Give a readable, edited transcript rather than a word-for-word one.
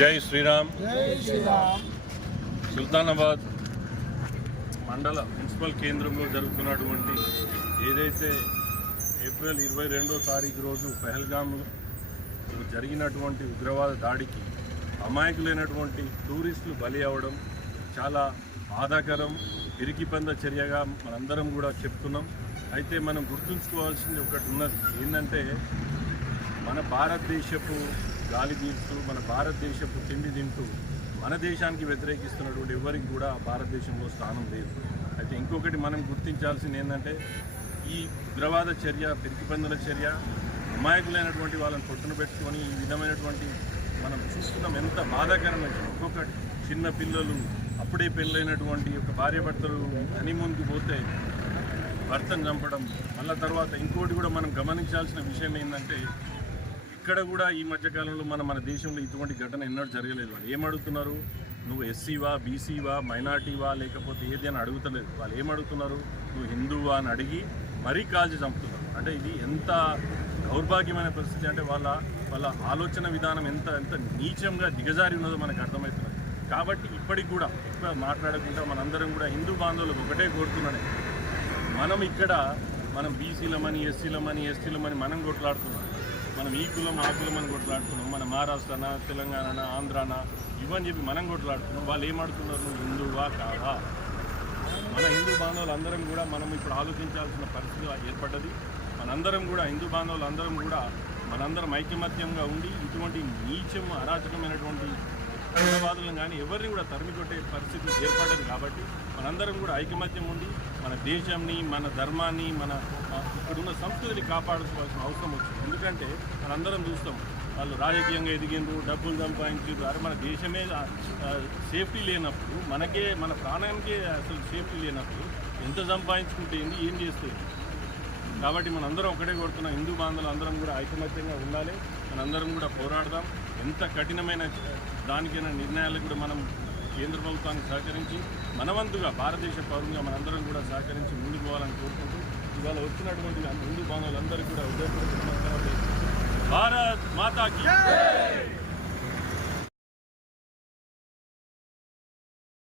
జై శ్రీరామ్. సుల్తానాబాద్ మండల మున్సిపల్ కేంద్రంలో జరుగుతున్నటువంటి ఏదైతే ఏప్రిల్ 22వ తారీఖు రోజు పహల్గామ్లో జరిగినటువంటి ఉగ్రవాద దాడికి అమాయకులైనటువంటి టూరిస్టులు బలి అవ్వడం చాలా బాధాకరం, పిరికిపంద చర్యగా మనందరం కూడా చెప్తున్నాం. అయితే మనం గుర్తుంచుకోవాల్సింది ఒకటి ఉన్నది, ఏంటంటే మన భారతదేశపు గాలి పీల్చుతూ మన భారతదేశపు తిండి తింటూ మన దేశానికి వ్యతిరేకిస్తున్నటువంటి ఎవరికి కూడా భారతదేశంలో స్థానం లేదు. అయితే ఇంకొకటి మనం గుర్తించాల్సింది ఏంటంటే ఈ ఉగ్రవాద చర్య, పిరికిపందుల చర్య, అమాయకులైనటువంటి వాళ్ళని పొట్టును పెట్టుకొని ఈ విధమైనటువంటి మనం చూస్తున్నాం. ఎంత బాధాకరమైన ఒక్కొక్క చిన్న పిల్లలు, అప్పుడే పెళ్ళైనటువంటి ఒక భార్యాభర్తలు హనీమూన్కి పోతే భర్తను చంపడం, మళ్ళా తర్వాత ఇంకోటి కూడా మనం గమనించాల్సిన విషయం ఏంటంటే ఇక్కడ కూడా ఈ మధ్యకాలంలో మన దేశంలో ఇటువంటి ఘటన ఎన్నడూ జరగలేదు. వాళ్ళు ఏమడుగుతున్నారు, నువ్వు ఎస్సీవా, బీసీవా, మైనార్టీవా, లేకపోతే ఏది అని అడుగుతలేదు. వాళ్ళు ఏమడుగుతున్నారు, నువ్వు హిందువా అని అడిగి మరీ కాల్చి చంపుతున్నారు. అంటే ఇది ఎంత దౌర్భాగ్యమైన పరిస్థితి అంటే వాళ్ళ ఆలోచన విధానం ఎంత నీచంగా దిగజారి ఉన్నదో మనకు అర్థమవుతున్నది. కాబట్టి ఇప్పటికి కూడా ఎక్కువ మాట్లాడకుండా మనందరం కూడా హిందూ బాంధవులకు ఒకటే కోరుతున్నానే, మనం బీసీలమని, ఎస్సీలమని, ఎస్టీలమని మనం కొట్లాడుతున్నాం. మనం ఈ కులం ఆ కులం అని కొట్లాడుతున్నాం. మన మహారాష్ట్రనా, తెలంగాణనా, ఆంధ్రానా ఇవని చెప్పి మనం కొట్లాడుతున్నాం. వాళ్ళు ఏమాడుతున్నారు, నువ్వు హిందువా కాదా? మన హిందూ బాంధవులు అందరం కూడా మనం ఇప్పుడు ఆలోచించాల్సిన పరిస్థితి ఏర్పడ్డది. మనందరం కూడా హిందూ బాంధవులు అందరం కూడా మనందరం ఐకమత్యంగా ఉండి ఇటువంటి నీచం, అరాచకమైనటువంటి ఉగ్రవాదులను కానీ ఎవరిని కూడా తరిమి కొట్టే పరిస్థితి ఏర్పడ్డది. కాబట్టి మనందరం కూడా ఐకమత్యం ఉండి మన దేశాన్ని, మన ధర్మాన్ని, మన ఇక్కడున్న సంస్కృతిని కాపాడుకోవాల్సిన అవసరం వచ్చింది. ఎందుకంటే మనందరం చూస్తాం, వాళ్ళు రాజకీయంగా ఎదిగిండ్రు, డబ్బులు సంపాదించారు. అరే మన దేశమే సేఫ్టీ లేనప్పుడు, మన ప్రాణానికే అసలు సేఫ్టీ లేనప్పుడు ఎంత సంపాదించుకుంటే ఏం చేస్తుంది? కాబట్టి మనందరం ఒకటే కోరుతున్నాం, హిందూ బాంధవులు అందరం కూడా ఐకమత్యంగా ఉండాలి. మనందరం కూడా పోరాడదాం. ఎంత కఠినమైన దానికైనా నిర్ణయాలకు కూడా మనం కేంద్ర ప్రభుత్వానికి సహకరించి మనవంతుగా భారతదేశ పౌరులుగా మనందరం కూడా సహకరించి ముందుకు పోవాలని కోరుకుంటూ ఇవాళ వచ్చినటువంటి హిందూ బాంధవులందరికీ కూడా ఉదయపూర్వక భారత్ మాతాకి